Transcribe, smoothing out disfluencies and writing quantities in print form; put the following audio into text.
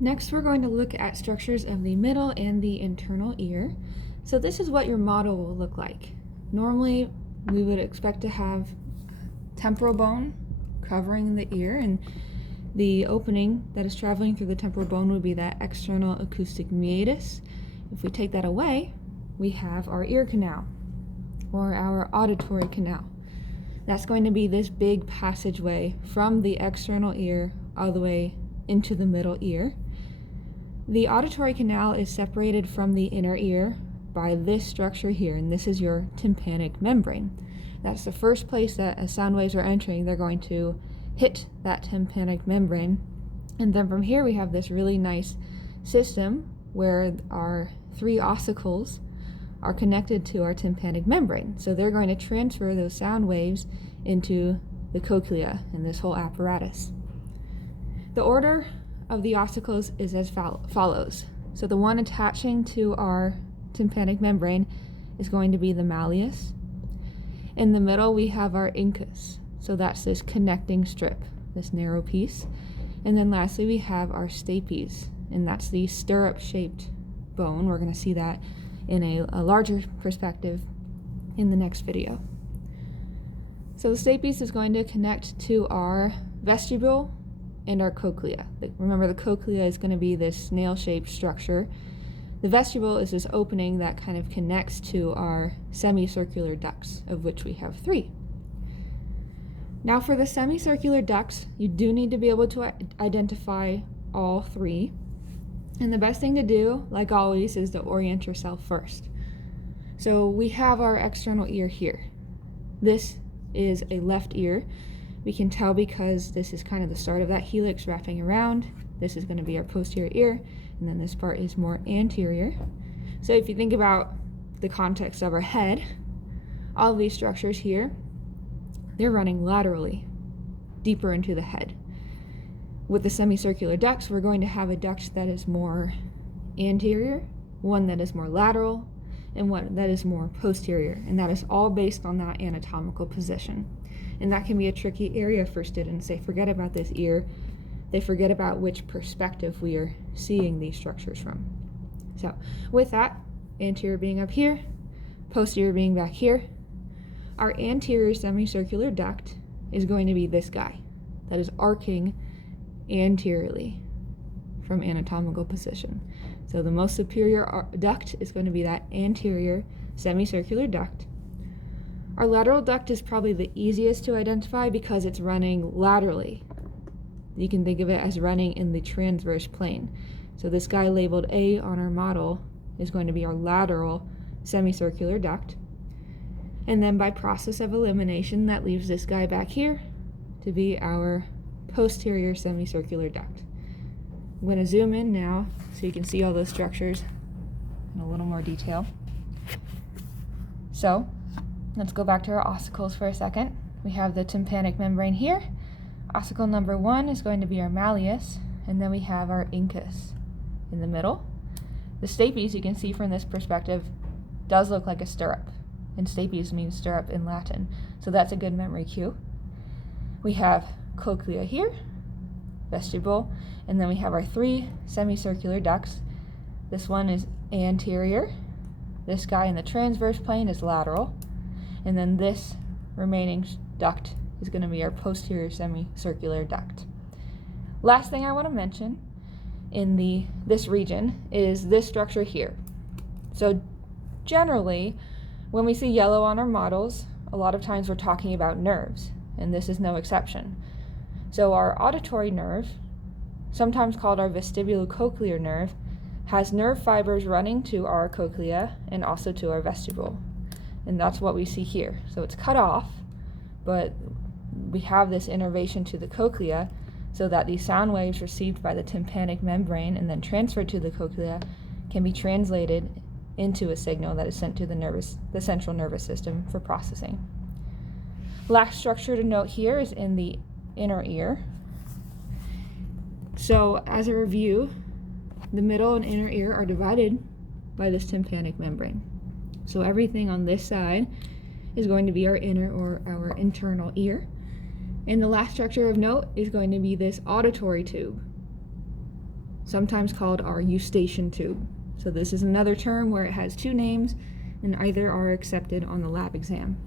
Next, we're going to look at structures of the middle and the internal ear. So this is what your model will look like. Normally, we would expect to have temporal bone covering the ear, and the opening that is traveling through the temporal bone would be that external acoustic meatus. If we take that away, we have our ear canal, or our auditory canal. That's going to be this big passageway from the external ear all the way into the middle ear. The auditory canal is separated from the inner ear by this structure here, and this is your tympanic membrane. That's the first place that as sound waves are entering, they're going to hit that tympanic membrane. And then from here we have this really nice system where our three ossicles are connected to our tympanic membrane. So they're going to transfer those sound waves into the cochlea and this whole apparatus. The order of the ossicles is as follows. So the one attaching to our tympanic membrane is going to be the malleus. In the middle we have our incus. So that's this connecting strip, this narrow piece. And then lastly we have our stapes, and that's the stirrup-shaped bone. We're going to see that in a larger perspective in the next video. So the stapes is going to connect to our vestibule and our cochlea. Remember, the cochlea is going to be this snail-shaped structure. The vestibule is this opening that kind of connects to our semicircular ducts, of which we have 3. Now for the semicircular ducts, you do need to be able to identify all 3. And the best thing to do, like always, is to orient yourself first. So we have our external ear here. This is a left ear. We can tell because this is kind of the start of that helix wrapping around. This is going to be our posterior ear, and then this part is more anterior. So if you think about the context of our head, all of these structures here, they're running laterally, deeper into the head. With the semicircular ducts, we're going to have a duct that is more anterior, one that is more lateral, and one that is more posterior. And that is all based on that anatomical position. And that can be a tricky area for students. They forget about this ear. They forget about which perspective we are seeing these structures from. So with that, anterior being up here, posterior being back here, our anterior semicircular duct is going to be this guy that is arcing anteriorly from anatomical position. So the most superior duct is going to be that anterior semicircular duct. Our lateral duct is probably the easiest to identify because it's running laterally. You can think of it as running in the transverse plane. So this guy labeled A on our model is going to be our lateral semicircular duct. And then by process of elimination, that leaves this guy back here to be our posterior semicircular duct. I'm going to zoom in now so you can see all those structures in a little more detail. So let's go back to our ossicles for a second. We have the tympanic membrane here. Ossicle number 1 is going to be our malleus, and then we have our incus in the middle. The stapes, you can see from this perspective, does look like a stirrup, and stapes means stirrup in Latin, so that's a good memory cue. We have cochlea here, vestibule, and then we have our 3 semicircular ducts. This one is anterior, this guy in the transverse plane is lateral, and then this remaining duct is going to be our posterior semicircular duct. Last thing I want to mention in this region is this structure here. So generally, when we see yellow on our models, a lot of times we're talking about nerves, and this is no exception. So our auditory nerve, sometimes called our vestibulocochlear nerve, has nerve fibers running to our cochlea and also to our vestibule. And that's what we see here. So it's cut off, but we have this innervation to the cochlea so that these sound waves received by the tympanic membrane and then transferred to the cochlea can be translated into a signal that is sent to the central nervous system for processing. Last structure to note here is in the inner ear. So as a review, the middle and inner ear are divided by this tympanic membrane. So everything on this side is going to be our inner or our internal ear. And the last structure of note is going to be this auditory tube. sometimes called our eustachian tube. So this is another term where it has two names and either are accepted on the lab exam.